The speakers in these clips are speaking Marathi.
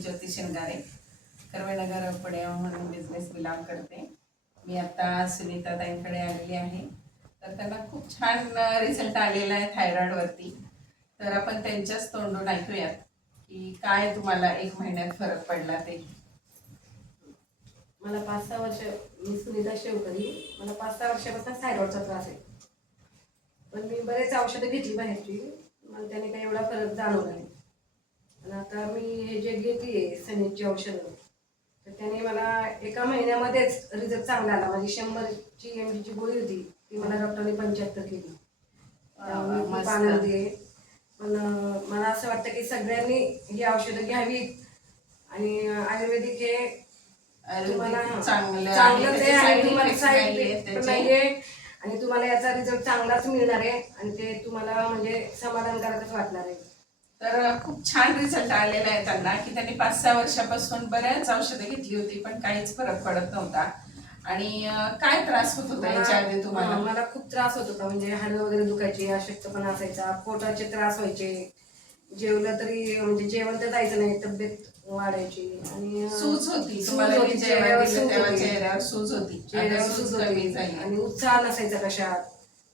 मी ज्योती शिंगारे कर्वेनगर पुण्याहून बिझनेस बिलॉंग करते. मी आता सुनीताताईंकडे आलेली आहे. तर त्यांना खूप छान रिझल्ट आलेला आहे थायरॉइडवरती. तर आपण त्यांच्याच तोंडून ऐकूयात की काय तुम्हाला 1 महिन्यात फरक पडला ते. मला 5-6 वर्ष, मी सुनीता शेवकरी, मला 5-6 वर्षापासून थायरॉइडचा त्रास आहे. पण मी बरेच औषधं घेतली बाहेरची, मला त्याने काही एवढा फरक जाणवला नाही. आणि आता मी हे जे घेते सनीची औषधं, तर त्याने मला 1 महिन्यामध्येच रिझल्ट चांगला आला. माझी 100 mg ची गोळी होती, ती मला डॉक्टरने 75 केली. त्यामुळे खूप आनंदी आहे. पण मला असं वाटतं की सगळ्यांनी ही औषधं घ्यावीत. आणि आयुर्वेदिक हे तुम्हाला चांगलंच आहे आणि तुम्हाला साईड इफेक्ट नाहीये आणि तुम्हाला याचा रिझल्ट चांगलाच मिळणार आहे आणि ते तुम्हाला म्हणजे समाधानकारकच वाटणार आहे. तर खूप छान रिझल्ट आलेला आहे त्यांना की त्यांनी 5-6 वर्षापासून बऱ्याच औषधं घेतली होती पण काहीच फरक पडत नव्हता. आणि काय त्रास होत होता याच्या आधी तुम्हाला? मला खूप त्रास होत होता, म्हणजे हाडं वगैरे दुखायची, अशक्तपणा असायचा, पोटाचे त्रास व्हायचे, जेवलं तरी म्हणजे जेवण तर जायचं नाही, तब्येत वाढायची आणि सूज होती, चेहऱ्यावर सूज होती आणि उत्साह नसायचा कशात,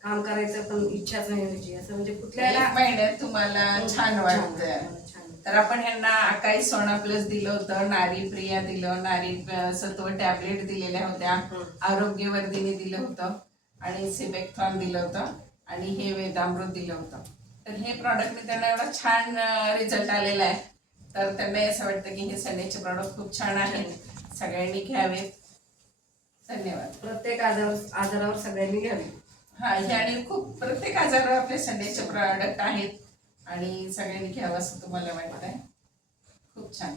काम करायचं पण इच्छाच नाही व्हायची. असं म्हणजे कुठल्या 1 महिन्यात तुम्हाला छान वाटतंय. तर आपण ह्यांना अकाई सोना प्लस दिलं होतं, नारी प्रिया दिलं, नारी सत्व टॅबलेट दिलेल्या होत्या, आरोग्यवर्धिनी दिलं होतं आणि सिबेक्थॉन दिलं होतं आणि हे वेदामृत दिलं होतं. तर हे प्रॉडक्टने त्यांना एवढा छान रिझल्ट आलेला आहे. तर त्यांना असं वाटतं की हे सनेचे प्रॉडक्ट खूप छान आहेत, सगळ्यांनी घ्यावेत. धन्यवाद. प्रत्येक आजारावर सगळ्यांनी घ्यावे. हे आणि खूप प्रत्येक आजारावर आपले सनेचे प्रॉडक्ट आहेत आणि सगळ्यांनी घ्यावं असं तुम्हाला वाटतंय. खूप छान.